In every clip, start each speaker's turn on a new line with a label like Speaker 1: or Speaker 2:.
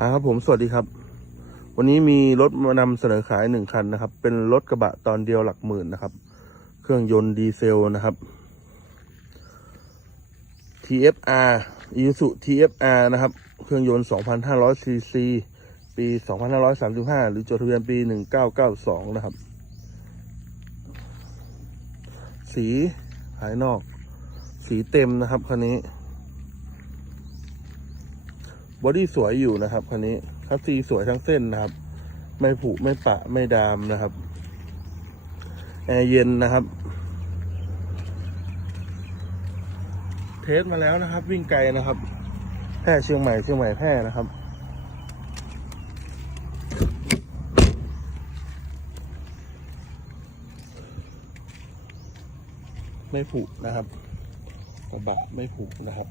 Speaker 1: มาครับผมสวัสดีครับ วันนี้มีรถมานำเสนอขายหนึ่งคันนะครับ เป็นรถกระบะตอนเดียวหลักหมื่นนะครับ เครื่องยนต์ดีเซลนะครับ TFR Isuzu TFR นะครับ เครื่องยนต์ 2,500 ซีซี ปี 2,535 หรือจดทะเบียนปี 1992 นะครับ สีภายนอก สีเต็มนะครับคันนี้ บอดี้สวยอยู่นะครับคันนี้คัสซีสวยทั้งเส้นนะครับ ไม่ผุไม่ปะไม่ดามนะครับแอร์เย็นนะครับ เทสมาแล้วนะครับ วิ่งไกลนะครับ แพร่เชียงใหม่เชียงใหม่แพร่นะครับไม่ผุนะครับกระบะไม่ผุนะครับ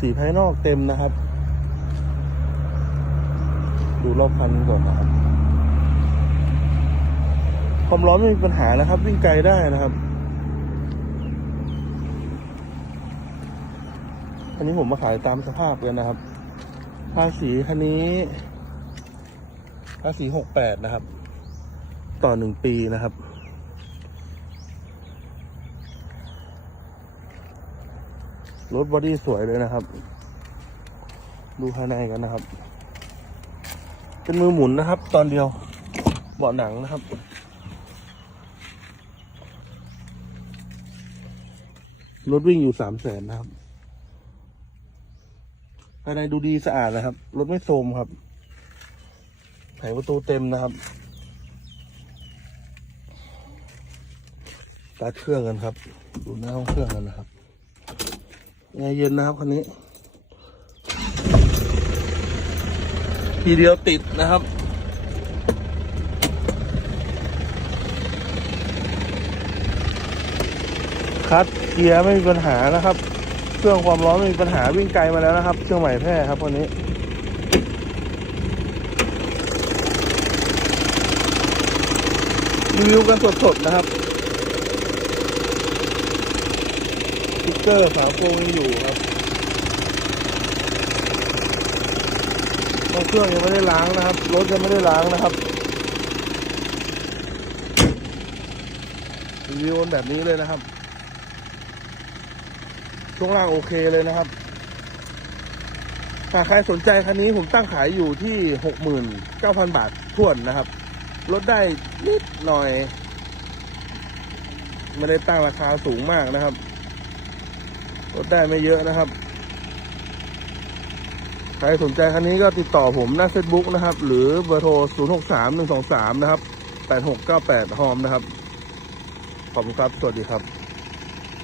Speaker 1: สีภายนอกเต็มนะครับ ดูรอบคันก่อนนะครับ ความร้อนไม่มีปัญหานะครับ วิ่งไกลได้นะครับ อันนี้ผมมาขายตามสภาพเลยนะครับภาษีคันนี้ภาษีหกแปดนะครับ ต่อหนึ่งปีนะครับ รถบอดี้สวยเลยนะครับ ดูภายในกันนะครับ เป็นมือหมุนนะครับ ตอนเดียวเบาะหนังนะครับ รถวิ่งอยู่สามแสนนะครับ ภายในดูดีสะอาดนะครับ รถไม่โทรมครับไขประตูเต็มนะครับตารเครื่องกันครับ ดูหน้าห้องเครื่องกันนะครับ แอร์เย็นนะครับคันนี้ ทีเดียวติดนะครับ คัดเกียร์ไม่มีปัญหานะครับ เครื่องความร้อนไม่มีปัญหาวิ่งไกลมาแล้วนะครับ เครื่องใหม่แพร่ครับวันนี้รีวิวกันสดๆนะครับส ติ๊กเกอร์ฝาโปรงยังอยู่ครับตัวเครื่องยังไม่ได้ล้างนะครับ รถยังไม่ได้ล้างนะครับรีวิวแบบนี้เลยนะครับ ช่วงล่างโอเคเลยนะครับถ้าใครสนใจคันนี้ผมตั้งขายอยู่ที่หกหมื่นเก้าพันบาททวนนะครับ ลดได้นิดหน่อย ไม่ได้ตั้งราคาสูงมากนะครับ ลดได้ไม่เยอะนะครับ ใครสนใจคันนี้ก็ติดต่อผมหน้า Facebook นะครับ หรือเบอร์โทร 0 6 3 1 2 3 นะครับ 8698ฮอมนะครับ ขอบคุณครับ สวัสดีครับ